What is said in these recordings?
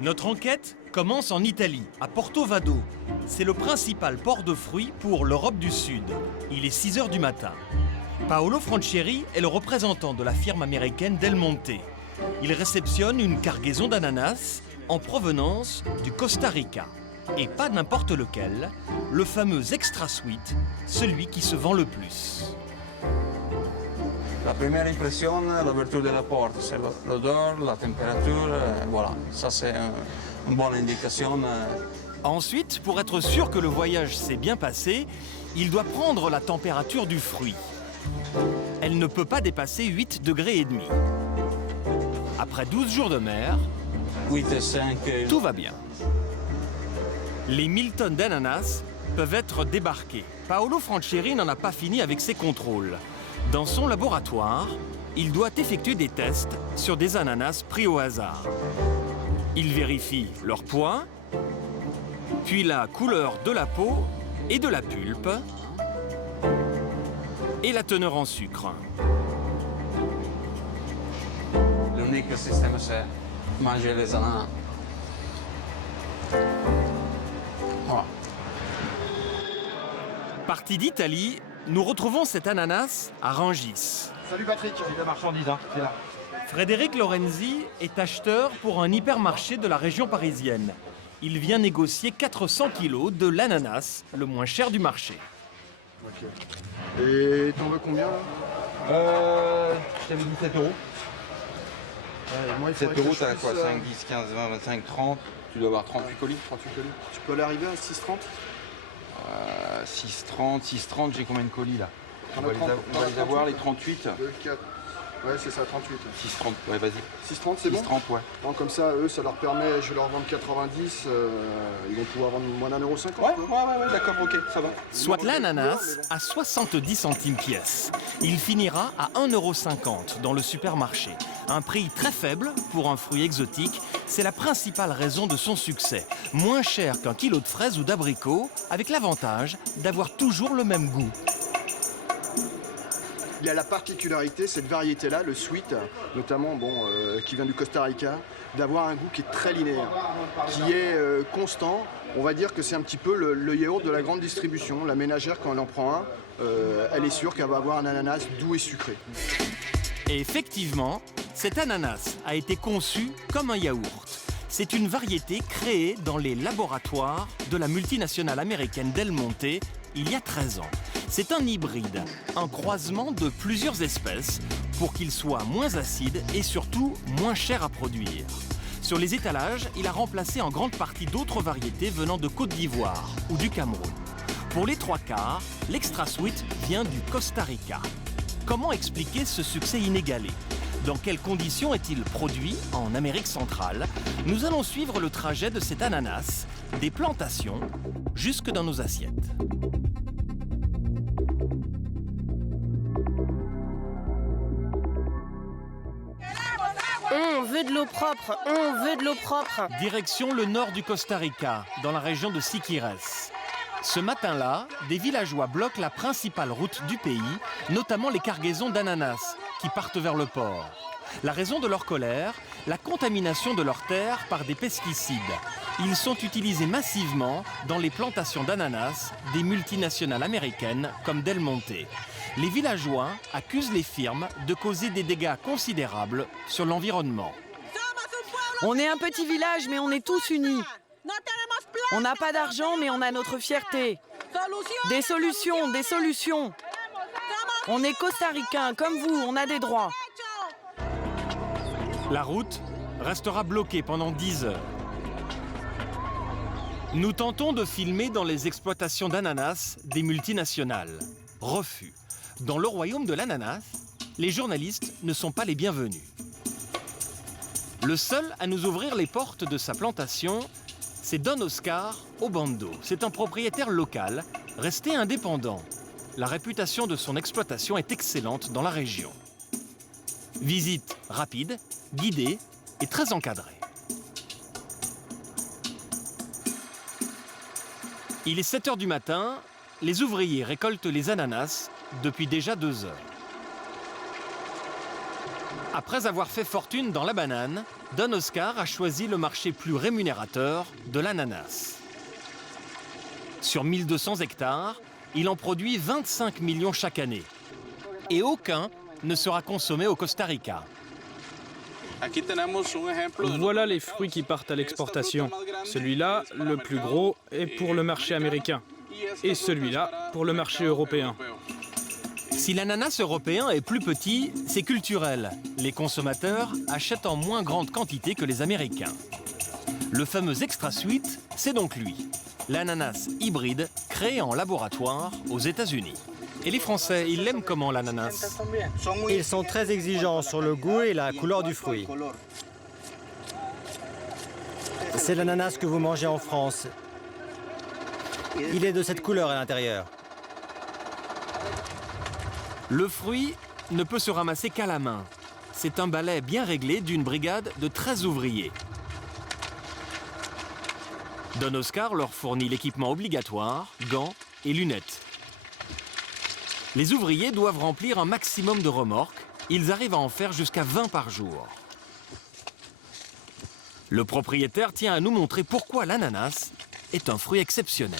Notre enquête commence en Italie, à Porto Vado. C'est le principal port de fruits pour l'Europe du Sud. Il est 6 h du matin. Paolo Francheri est le représentant de la firme américaine Del Monte. Il réceptionne une cargaison d'ananas en provenance du Costa Rica. Et pas n'importe lequel, le fameux Extra Sweet, celui qui se vend le plus. La première impression, l'ouverture de la porte, c'est l'odeur, la température, voilà. Ça, c'est une bonne indication. Ensuite, pour être sûr que le voyage s'est bien passé, il doit prendre la température du fruit. Elle ne peut pas dépasser 8,5 degrés. Après 12 jours de mer, 8,5. tout va bien. Les 1000 tonnes d'ananas peuvent être débarquées. Paolo Francheri n'en a pas fini avec ses contrôles. Dans son laboratoire, il doit effectuer des tests sur des ananas pris au hasard. Il vérifie leur poids, puis la couleur de la peau et de la pulpe, et la teneur en sucre. L'unique système, c'est manger les ananas. Voilà. Parti d'Italie, nous retrouvons cet ananas à Rungis. Salut Patrick, j'ai de la marchandise, c'est là. Frédéric Lorenzi est acheteur pour un hypermarché de la région parisienne. Il vient négocier 400 kilos de l'ananas, le moins cher du marché. Ok. Et t'en veux combien là Je t'avais dit 7 euros. Moi, il 7 faudrait que euros, je t'as puisse, quoi 5, 10, 15, 20, 25, 30. Tu dois avoir 38 colis. 38 colis. Tu peux aller arriver à 6,30 6,30, 6,30, j'ai combien de colis là? T'en On as va les, 30, on va les avoir, les 38. 2, 4. Ouais, c'est ça, 38. 6,30, ouais, vas-y. 6,30, c'est bon 6,30, ouais. Bon, comme ça, eux, ça leur permet, je vais leur vendre 90, ils vont pouvoir vendre moins d'1,50 €. Ouais, d'accord, ok, ça va. Soit l'ananas à 70 centimes pièce. Il finira à 1,50 € dans le supermarché. Un prix très faible pour un fruit exotique, c'est la principale raison de son succès. Moins cher qu'un kilo de fraises ou d'abricots, avec l'avantage d'avoir toujours le même goût. Il y a la particularité, cette variété-là, le sweet, notamment qui vient du Costa Rica, d'avoir un goût qui est très linéaire, qui est constant. On va dire que c'est un petit peu le yaourt de la grande distribution. La ménagère, quand elle en prend un, elle est sûre qu'elle va avoir un ananas doux et sucré. Et effectivement, cet ananas a été conçu comme un yaourt. C'est une variété créée dans les laboratoires de la multinationale américaine Del Monte il y a 13 ans. C'est un hybride, un croisement de plusieurs espèces pour qu'il soit moins acide et surtout moins cher à produire. Sur les étalages, il a remplacé en grande partie d'autres variétés venant de Côte d'Ivoire ou du Cameroun. Pour les 3/4, l'Extra Sweet vient du Costa Rica. Comment expliquer ce succès inégalé ? Dans quelles conditions est-il produit en Amérique centrale? Nous allons suivre le trajet de cet ananas, des plantations jusque dans nos assiettes. On veut de l'eau propre, on veut de l'eau propre. Direction le nord du Costa Rica, dans la région de Siquirres. Ce matin-là, des villageois bloquent la principale route du pays, notamment les cargaisons d'ananas qui partent vers le port. La raison de leur colère, la contamination de leurs terres par des pesticides. Ils sont utilisés massivement dans les plantations d'ananas des multinationales américaines comme Del Monte. Les villageois accusent les firmes de causer des dégâts considérables sur l'environnement. On est un petit village, mais on est tous unis. On n'a pas d'argent, mais on a notre fierté. Des solutions, des solutions. On est costaricains, comme vous, on a des droits. La route restera bloquée pendant 10 heures. Nous tentons de filmer dans les exploitations d'ananas des multinationales. Refus. Dans le royaume de l'ananas, les journalistes ne sont pas les bienvenus. Le seul à nous ouvrir les portes de sa plantation, c'est Don Oscar Obando. C'est un propriétaire local, resté indépendant. La réputation de son exploitation est excellente dans la région. Visite rapide, guidée et très encadrée. Il est 7 h du matin, les ouvriers récoltent les ananas depuis déjà 2 heures. Après avoir fait fortune dans la banane, Don Oscar a choisi le marché plus rémunérateur de l'ananas. Sur 1200 hectares, il en produit 25 millions chaque année. Et aucun ne sera consommé au Costa Rica. Voilà les fruits qui partent à l'exportation. Celui-là, le plus gros, est pour le marché américain. Et celui-là, pour le marché européen. Si l'ananas européen est plus petit, c'est culturel. Les consommateurs achètent en moins grande quantité que les Américains. Le fameux Extra Sweet, c'est donc lui. L'ananas hybride créé en laboratoire aux États-Unis. Et les Français, ils l'aiment comment l'ananas? Ils sont très exigeants sur le goût et la couleur du fruit. C'est l'ananas que vous mangez en France. Il est de cette couleur à l'intérieur. Le fruit ne peut se ramasser qu'à la main. C'est un balai bien réglé d'une brigade de 13 ouvriers. Don Oscar leur fournit l'équipement obligatoire, gants et lunettes. Les ouvriers doivent remplir un maximum de remorques. Ils arrivent à en faire jusqu'à 20 par jour. Le propriétaire tient à nous montrer pourquoi l'ananas est un fruit exceptionnel.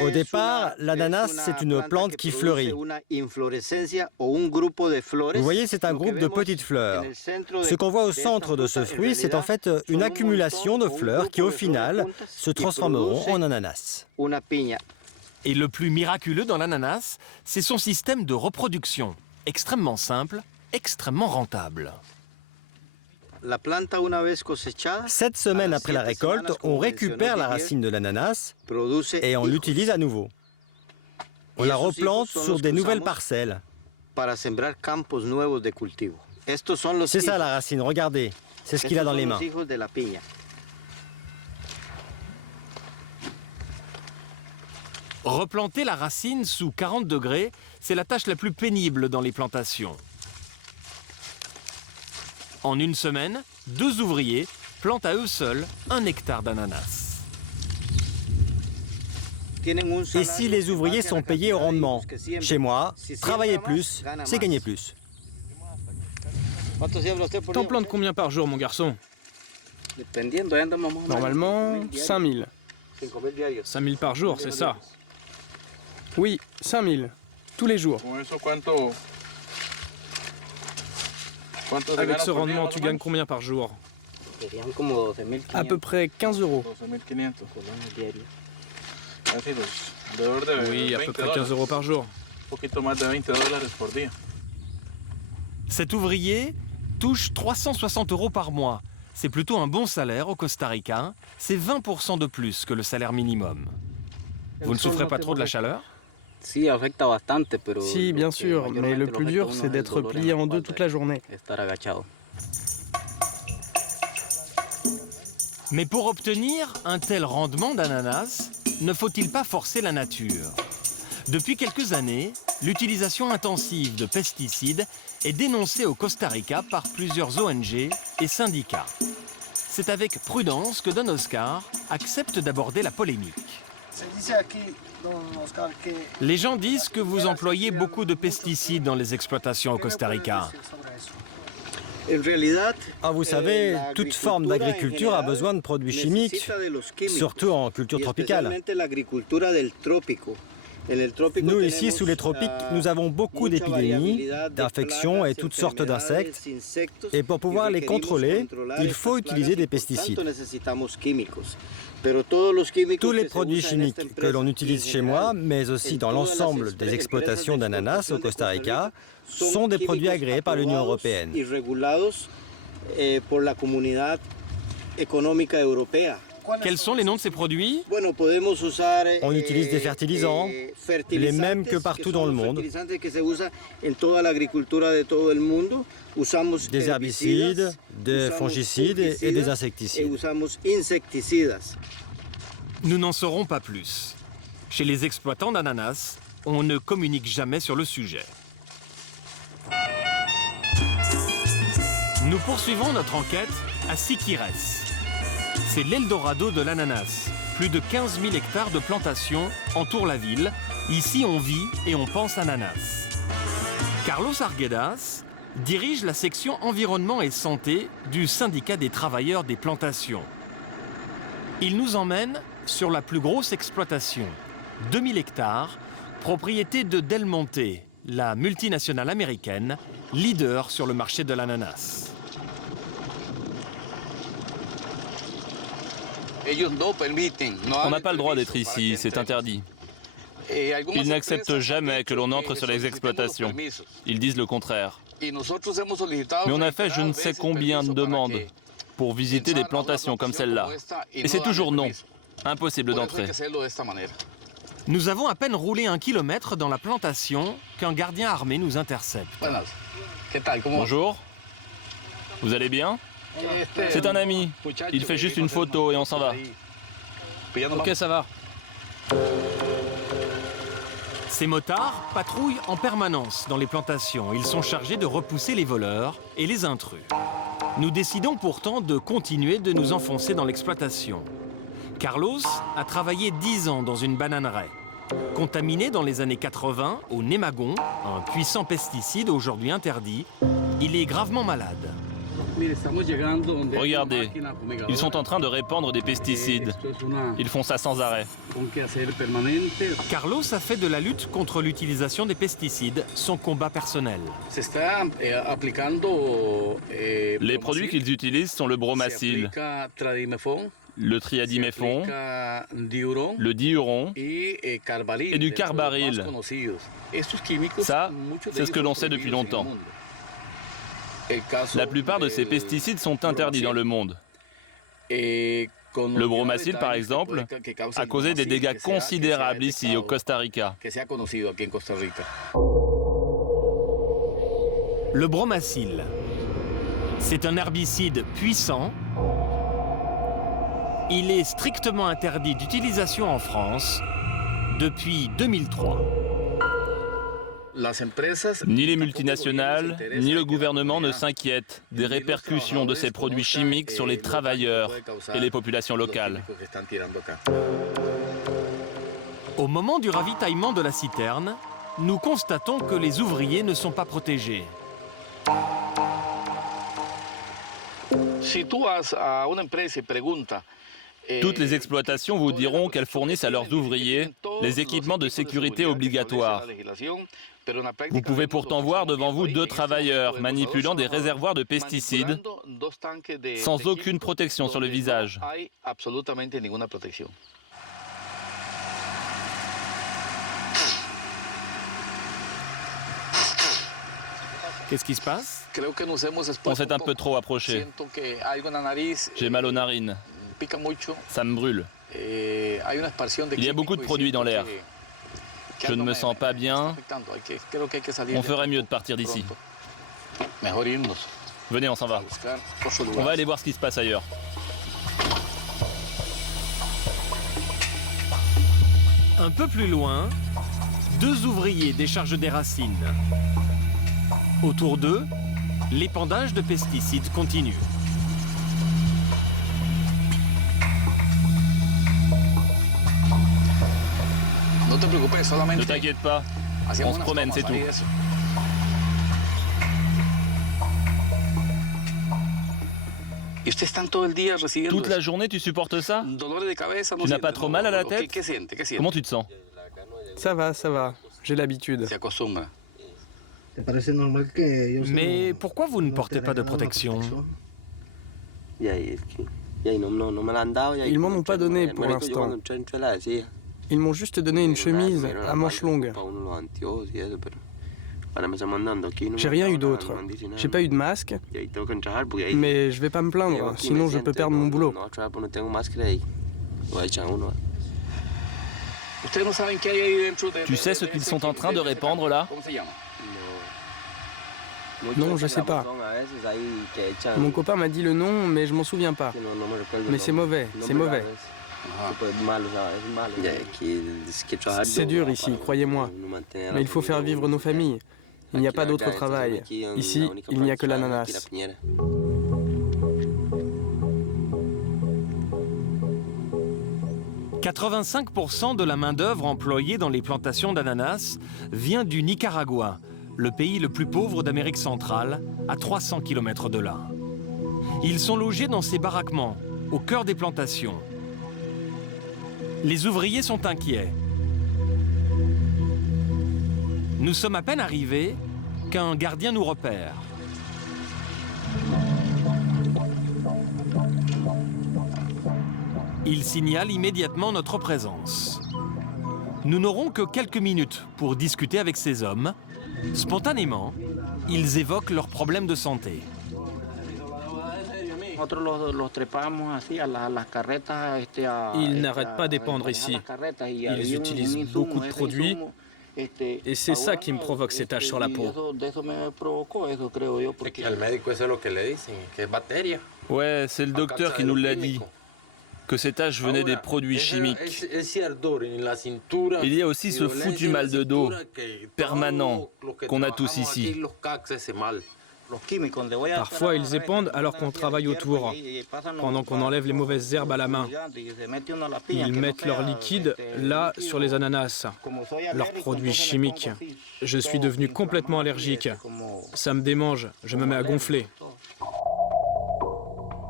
Au départ, l'ananas, c'est une plante qui fleurit. Vous voyez, c'est un groupe de petites fleurs. Ce qu'on voit au centre de ce fruit, c'est en fait une accumulation de fleurs qui, au final, se transformeront en ananas. Et le plus miraculeux dans l'ananas, c'est son système de reproduction. Extrêmement simple, extrêmement rentable. 7 semaines après la récolte, on récupère la racine de l'ananas et on l'utilise à nouveau. On la replante sur des nouvelles parcelles. C'est ça la racine, regardez. C'est ce qu'il a dans les mains. Replanter la racine sous 40 degrés, c'est la tâche la plus pénible dans les plantations. En une semaine, 2 ouvriers plantent à eux seuls 1 hectare d'ananas. Ici, les ouvriers sont payés au rendement. Chez moi, travailler plus, c'est gagner plus. T'en plantes combien par jour, mon garçon? Normalement, 5000. 5000 par jour, c'est ça? Oui, 5000. Tous les jours. Avec ce rendement, tu gagnes combien par jour? À peu près 15 €. Oui, à peu près 15 € par jour. Cet ouvrier touche 360 € par mois. C'est plutôt un bon salaire au Costa Rica. C'est 20% de plus que le salaire minimum. Vous ne souffrez pas trop de la chaleur? Si, bien sûr, mais le plus dur, c'est d'être plié en deux toute la journée. Mais pour obtenir un tel rendement d'ananas, ne faut-il pas forcer la nature? Depuis quelques années, l'utilisation intensive de pesticides est dénoncée au Costa Rica par plusieurs ONG et syndicats. C'est avec prudence que Don Oscar accepte d'aborder la polémique. Les gens disent que vous employez beaucoup de pesticides dans les exploitations au Costa Rica. Ah, vous savez, toute forme d'agriculture a besoin de produits chimiques, surtout en culture tropicale. Nous, ici, sous les tropiques, nous avons beaucoup d'épidémies, d'infections et toutes sortes d'insectes. Et pour pouvoir les contrôler, il faut utiliser des pesticides. Tous les produits chimiques que l'on utilise chez moi, mais aussi dans l'ensemble des exploitations d'ananas au Costa Rica, sont des produits agréés par l'Union européenne. Quels sont les noms de ces produits? On utilise des fertilisants, les mêmes que partout dans le monde, des herbicides, des fongicides et des insecticides. Nous n'en saurons pas plus. Chez les exploitants d'ananas, on ne communique jamais sur le sujet. Nous poursuivons notre enquête à Siquirres. C'est l'Eldorado de l'ananas. Plus de 15 000 hectares de plantations entourent la ville. Ici, on vit et on pense ananas. Carlos Arguedas dirige la section environnement et santé du syndicat des travailleurs des plantations. Il nous emmène sur la plus grosse exploitation, 2000 hectares, propriété de Del Monte, la multinationale américaine, leader sur le marché de l'ananas. On n'a pas le droit d'être ici, c'est interdit. Ils n'acceptent jamais que l'on entre sur les exploitations. Ils disent le contraire. Mais on a fait je ne sais combien de demandes pour visiter des plantations comme celle-là. Et c'est toujours non. Impossible d'entrer. Nous avons à peine roulé 1 kilomètre dans la plantation qu'un gardien armé nous intercepte. Bonjour. Vous allez bien? C'est un ami. Il fait juste une photo et on s'en va. Ok, ça va. Ces motards patrouillent en permanence dans les plantations. Ils sont chargés de repousser les voleurs et les intrus. Nous décidons pourtant de continuer de nous enfoncer dans l'exploitation. Carlos a travaillé 10 ans dans une bananeraie. Contaminé dans les années 80 au némagon, un puissant pesticide aujourd'hui interdit, il est gravement malade. Regardez, ils sont en train de répandre des pesticides. Ils font ça sans arrêt. Carlos a fait de la lutte contre l'utilisation des pesticides son combat personnel. Les produits qu'ils utilisent sont le bromacil, le triadiméphon, le diuron et du carbaryl. Ça, c'est ce que l'on sait depuis longtemps. La plupart de ces pesticides sont interdits dans le monde. Le bromacil, par exemple, a causé des dégâts considérables ici, au Costa Rica. Le bromacil, c'est un herbicide puissant. Il est strictement interdit d'utilisation en France depuis 2003. Ni les multinationales, ni le gouvernement ne s'inquiètent des répercussions de ces produits chimiques sur les travailleurs et les populations locales. Au moment du ravitaillement de la citerne, nous constatons que les ouvriers ne sont pas protégés. Toutes les exploitations vous diront qu'elles fournissent à leurs ouvriers les équipements de sécurité obligatoires. Vous pouvez pourtant voir devant vous 2 travailleurs manipulant des réservoirs de pesticides sans aucune protection sur le visage. Qu'est-ce qui se passe? On s'est un peu trop approché. J'ai mal aux narines. Ça me brûle. Il y a beaucoup de produits dans l'air. Je ne me sens pas bien. On ferait mieux de partir d'ici. Venez, on s'en va. On va aller voir ce qui se passe ailleurs. Un peu plus loin, 2 ouvriers déchargent des racines. Autour d'eux, l'épandage de pesticides continue. Ne t'inquiète pas, on se promène, c'est tout. Toute la journée, tu supportes ça? Tu n'as pas trop mal à la tête? Comment tu te sens? Ça va, j'ai l'habitude. Mais pourquoi vous ne portez pas de protection? Ils m'en ont pas donné pour l'instant. Ils m'ont juste donné une chemise à manches longues. J'ai rien eu d'autre. J'ai pas eu de masque, mais je vais pas me plaindre, sinon je peux perdre mon boulot. Tu sais ce qu'ils sont en train de répandre là? Non, je sais pas. Mon copain m'a dit le nom, mais je m'en souviens pas. Mais c'est mauvais, c'est mauvais. C'est dur ici, croyez-moi. Mais il faut faire vivre nos familles. Il n'y a pas d'autre travail. Ici, il n'y a que l'ananas. « 85% de la main-d'œuvre employée dans les plantations d'ananas vient du Nicaragua, le pays le plus pauvre d'Amérique centrale, à 300 km de là. Ils sont logés dans ces baraquements, au cœur des plantations. Les ouvriers sont inquiets. Nous sommes à peine arrivés qu'un gardien nous repère. Il signale immédiatement notre présence. Nous n'aurons que quelques minutes pour discuter avec ces hommes. Spontanément, ils évoquent leurs problèmes de santé. Ils n'arrêtent pas d'épandre ici. Ils utilisent beaucoup de produits et c'est ça qui me provoque ces taches sur la peau. Ouais, c'est le docteur qui nous l'a dit, que ces taches venaient des produits chimiques. Il y a aussi ce foutu mal de dos permanent qu'on a tous ici. Parfois, ils épandent alors qu'on travaille autour, pendant qu'on enlève les mauvaises herbes à la main. Ils mettent leur liquide là, sur les ananas, leurs produits chimiques. Je suis devenu complètement allergique. Ça me démange, je me mets à gonfler.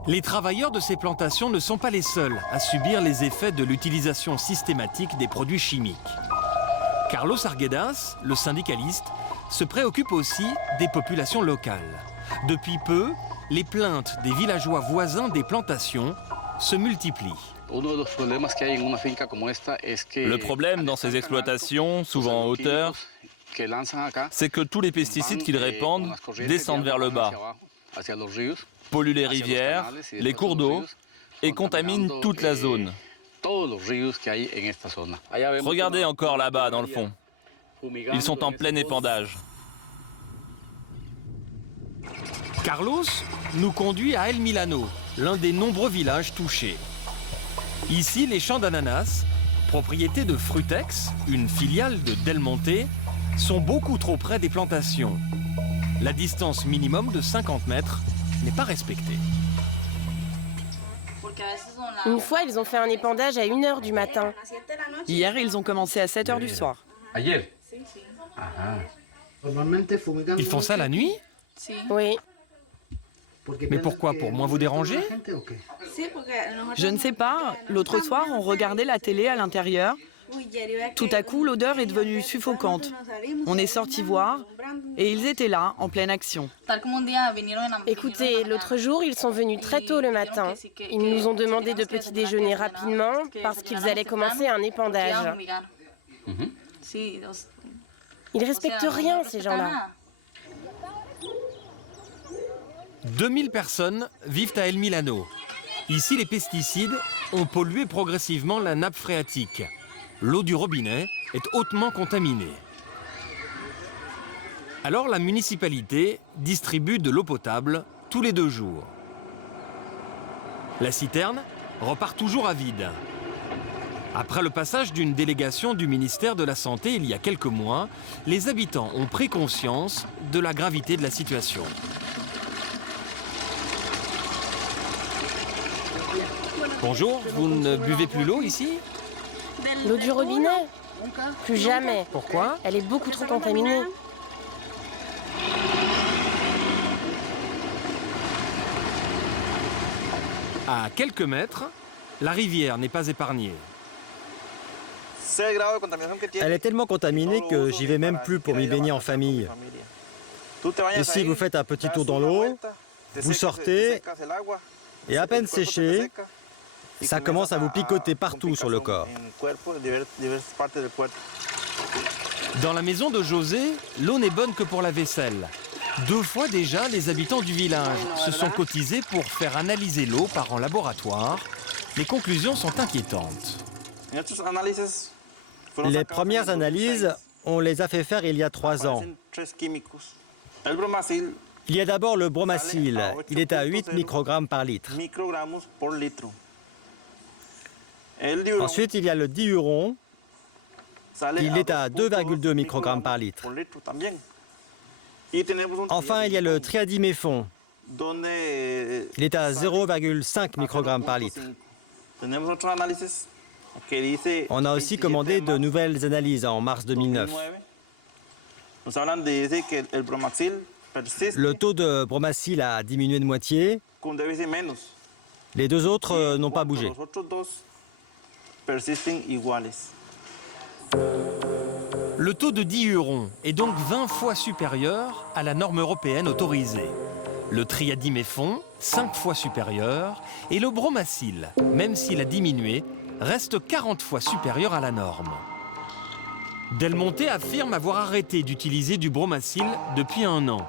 Les travailleurs de ces plantations ne sont pas les seuls à subir les effets de l'utilisation systématique des produits chimiques. Carlos Arguedas, le syndicaliste, se préoccupe aussi des populations locales. Depuis peu, les plaintes des villageois voisins des plantations se multiplient. Le problème dans ces exploitations, souvent en hauteur, c'est que tous les pesticides qu'ils répandent descendent vers le bas, polluent les rivières, les cours d'eau et contaminent toute la zone. Regardez encore là-bas, dans le fond. Ils sont en plein épandage. Carlos nous conduit à El Milano, l'un des nombreux villages touchés. Ici, les champs d'ananas, propriété de Frutex, une filiale de Del Monte, sont beaucoup trop près des plantations. La distance minimum de 50 mètres n'est pas respectée. Une fois, ils ont fait un épandage à 1h du matin. Hier, ils ont commencé à 7h du soir. Ils font ça la nuit? Oui. Mais pourquoi? Pour moins vous déranger? Je ne sais pas. L'autre soir, on regardait la télé à l'intérieur. Tout à coup, l'odeur est devenue suffocante. On est sorti voir et ils étaient là, en pleine action. Écoutez, l'autre jour, ils sont venus très tôt le matin. Ils nous ont demandé de petit déjeuner rapidement parce qu'ils allaient commencer un épandage. Ils respectent rien, ces gens-là. 2000 personnes vivent à El Milano. Ici, les pesticides ont pollué progressivement la nappe phréatique. L'eau du robinet est hautement contaminée. Alors la municipalité distribue de l'eau potable tous les 2 jours. La citerne repart toujours à vide. Après le passage d'une délégation du ministère de la Santé il y a quelques mois, les habitants ont pris conscience de la gravité de la situation. Bonjour, vous ne buvez plus l'eau ici? L'eau du robinet? Plus jamais. Pourquoi? Elle est beaucoup trop contaminée. À quelques mètres, la rivière n'est pas épargnée. Elle est tellement contaminée que j'y vais même plus pour m'y baigner en famille. Ici, vous faites un petit tour dans l'eau, vous sortez, et à peine séché, ça commence à vous picoter partout sur le corps. Dans la maison de José, l'eau n'est bonne que pour la vaisselle. 2 fois déjà, les habitants du village se sont cotisés pour faire analyser l'eau par un laboratoire. Les conclusions sont inquiétantes. Les premières analyses, on les a fait faire il y a 3 ans. Il y a d'abord le bromacil. Il est à 8 microgrammes par litre. Ensuite, il y a le diuron. Il est à 2,2 microgrammes par litre. Enfin, il y a le triadiméphon. Il est à 0,5 microgrammes par litre. On a aussi commandé de nouvelles analyses en mars 2009. Le taux de bromacil a diminué de moitié. Les deux autres n'ont pas bougé. Le taux de diuron est donc 20 fois supérieur à la norme européenne autorisée. Le triadiméphon, 5 fois supérieur, et le bromacil, même s'il a diminué, reste 40 fois supérieur à la norme. Del Monte affirme avoir arrêté d'utiliser du bromacil depuis 1 an.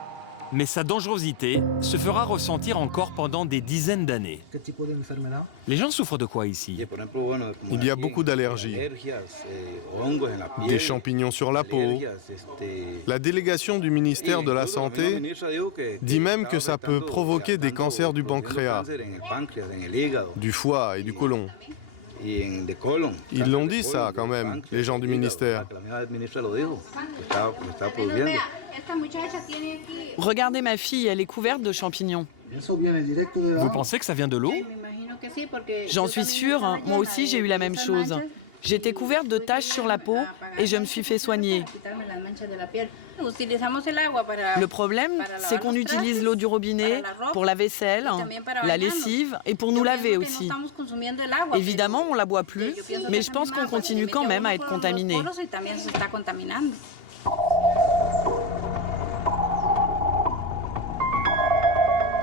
Mais sa dangerosité se fera ressentir encore pendant des dizaines d'années. Les gens souffrent de quoi ici? Il y a beaucoup d'allergies, des champignons sur la peau. La délégation du ministère de la Santé dit même que ça peut provoquer des cancers du pancréas, du foie et du côlon. Ils l'ont dit ça quand même, les gens du ministère. Regardez ma fille, elle est couverte de champignons. Vous pensez que ça vient de l'eau? J'en suis sûre, hein. Moi aussi j'ai eu la même chose. J'étais couverte de taches sur la peau et je me suis fait soigner. Le problème, c'est qu'on utilise l'eau du robinet pour la vaisselle, la lessive et pour nous laver aussi. Évidemment, on ne la boit plus, mais je pense qu'on continue quand même à être contaminé.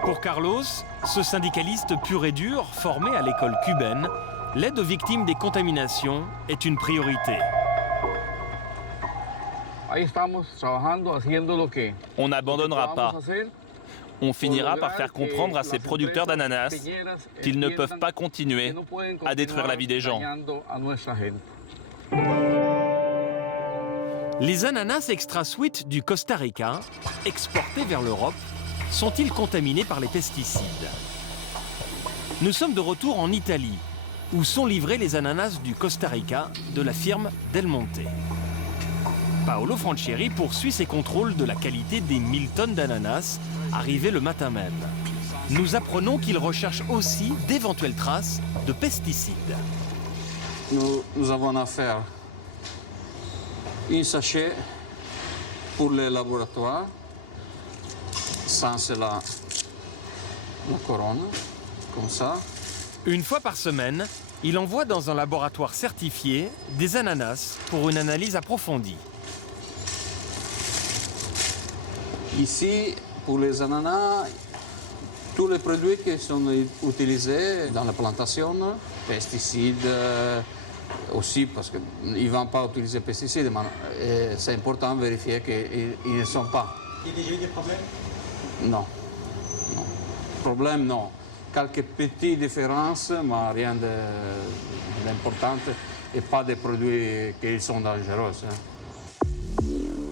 Pour Carlos, ce syndicaliste pur et dur, formé à l'école cubaine, l'aide aux victimes des contaminations est une priorité. On n'abandonnera pas. On finira par faire comprendre à ces producteurs d'ananas qu'ils ne peuvent pas continuer à détruire la vie des gens. Les ananas extra sweet du Costa Rica, exportés vers l'Europe, sont-ils contaminés par les pesticides? Nous sommes de retour en Italie, où sont livrés les ananas du Costa Rica de la firme Del Monte. Paolo Franchieri poursuit ses contrôles de la qualité des 1000 tonnes d'ananas arrivées le matin même. Nous apprenons qu'il recherche aussi d'éventuelles traces de pesticides. Nous avons affaire à un sachet pour les laboratoires. Ça, c'est la couronne, comme ça. Une fois par semaine, il envoie dans un laboratoire certifié des ananas pour une analyse approfondie. Ici, pour les ananas, tous les produits qui sont utilisés dans la plantation, pesticides aussi, parce qu'ils ne vont pas utiliser pesticides, mais c'est important de vérifier qu'ils ne sont pas. Il y a déjà eu des problèmes? Non. Problème, non. Quelques petites différences, mais rien d'important et pas des produits qui sont dangereux.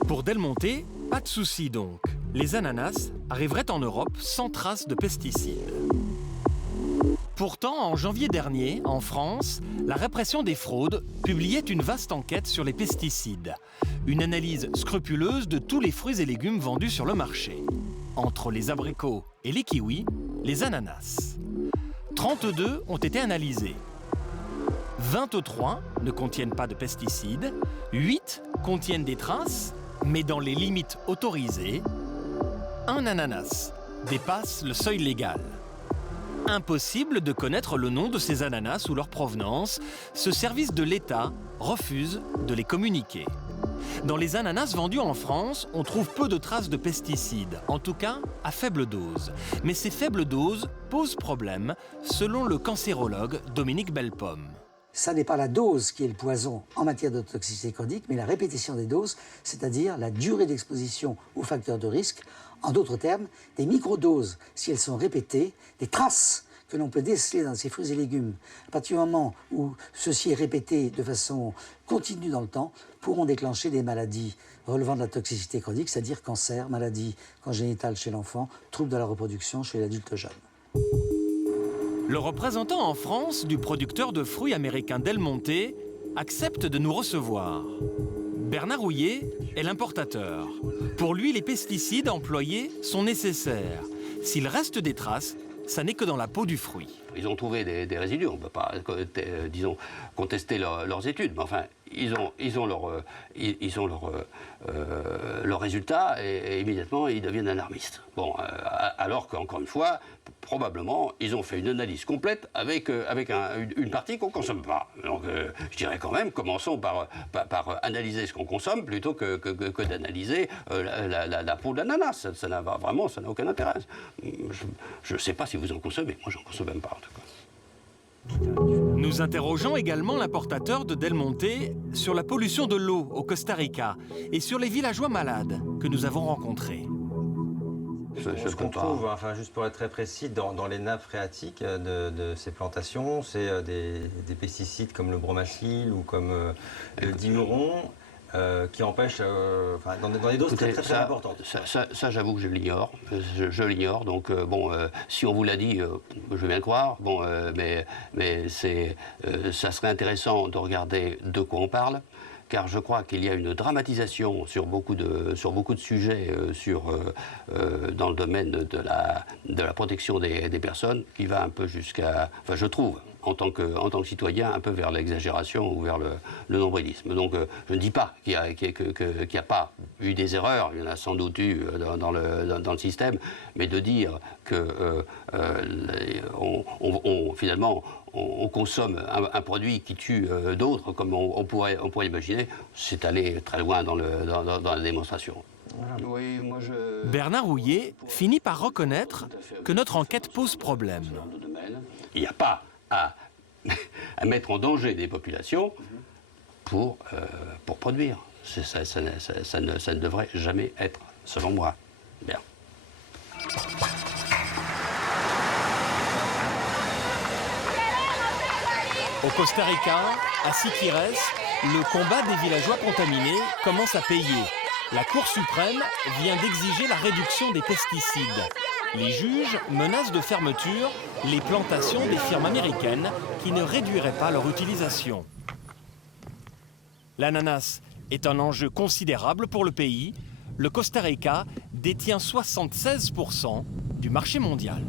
Pour Del Monte, pas de souci donc. Les ananas arriveraient en Europe sans trace de pesticides. Pourtant, en janvier dernier, en France, la répression des fraudes publiait une vaste enquête sur les pesticides. Une analyse scrupuleuse de tous les fruits et légumes vendus sur le marché. Entre les abricots et les kiwis, les ananas. 32 ont été analysés. 23 ne contiennent pas de pesticides, 8 contiennent des traces, mais dans les limites autorisées. Un ananas dépasse le seuil légal. Impossible de connaître le nom de ces ananas ou leur provenance, ce service de l'État refuse de les communiquer. Dans les ananas vendus en France, on trouve peu de traces de pesticides, en tout cas à faible dose. Mais ces faibles doses posent problème, selon le cancérologue Dominique Bellepomme. Ça n'est pas la dose qui est le poison en matière de toxicité chronique, mais la répétition des doses, c'est-à-dire la durée d'exposition aux facteurs de risque. En d'autres termes, des microdoses, si elles sont répétées, des traces que l'on peut déceler dans ces fruits et légumes, à partir du moment où ceci est répété de façon continue dans le temps, pourront déclencher des maladies relevant de la toxicité chronique, c'est-à-dire cancer, maladie congénitale chez l'enfant, troubles de la reproduction chez l'adulte jeune. Le représentant en France du producteur de fruits américain Del Monte accepte de nous recevoir. Bernard Houillet est l'importateur. Pour lui, les pesticides employés sont nécessaires. S'il reste des traces, ça n'est que dans la peau du fruit. Ils ont trouvé des résidus, on ne peut pas, disons, contester leurs études, mais enfin, ils ont leurs résultats et immédiatement ils deviennent alarmistes. Bon, alors qu'encore une fois, probablement, ils ont fait une analyse complète avec une partie qu'on ne consomme pas. Donc, je dirais quand même, commençons par analyser ce qu'on consomme plutôt que d'analyser la peau de l'ananas. Ça n'a aucun intérêt. Je ne sais pas si vous en consommez. Moi, j'en consomme même pas, en tout cas. Nous interrogeons également l'importateur de Del Monte sur la pollution de l'eau au Costa Rica et sur les villageois malades que nous avons rencontrés. Ce qu'on trouve, enfin, juste pour être très précis, dans les nappes phréatiques de ces plantations, c'est des pesticides comme le bromacil ou comme le diuron qui empêchent, dans des doses très importantes. Ça, j'avoue que je l'ignore. Je l'ignore. Donc, si on vous l'a dit, je veux bien le croire. Bon, mais ça serait intéressant de regarder de quoi on parle. Car je crois qu'il y a une dramatisation sur beaucoup de sujets dans le domaine de la protection des personnes qui va un peu jusqu'à, enfin je trouve, en tant que citoyen, un peu vers l'exagération ou vers le nombrilisme. Donc je ne dis pas qu'il n'y a pas eu des erreurs, il y en a sans doute eu dans le système, mais de dire que finalement on consomme un produit qui tue d'autres, comme on pourrait imaginer, c'est aller très loin dans la démonstration. Oui, moi Bernard Houillet finit par reconnaître que notre enquête pose problème. Il n'y a pas à mettre en danger des populations pour produire. Ça ne devrait jamais être, selon moi. Bien. Au Costa Rica, à Siquirres, le combat des villageois contaminés commence à payer. La Cour suprême vient d'exiger la réduction des pesticides. Les juges menacent de fermeture les plantations des firmes américaines qui ne réduiraient pas leur utilisation. L'ananas est un enjeu considérable pour le pays. Le Costa Rica détient 76% du marché mondial.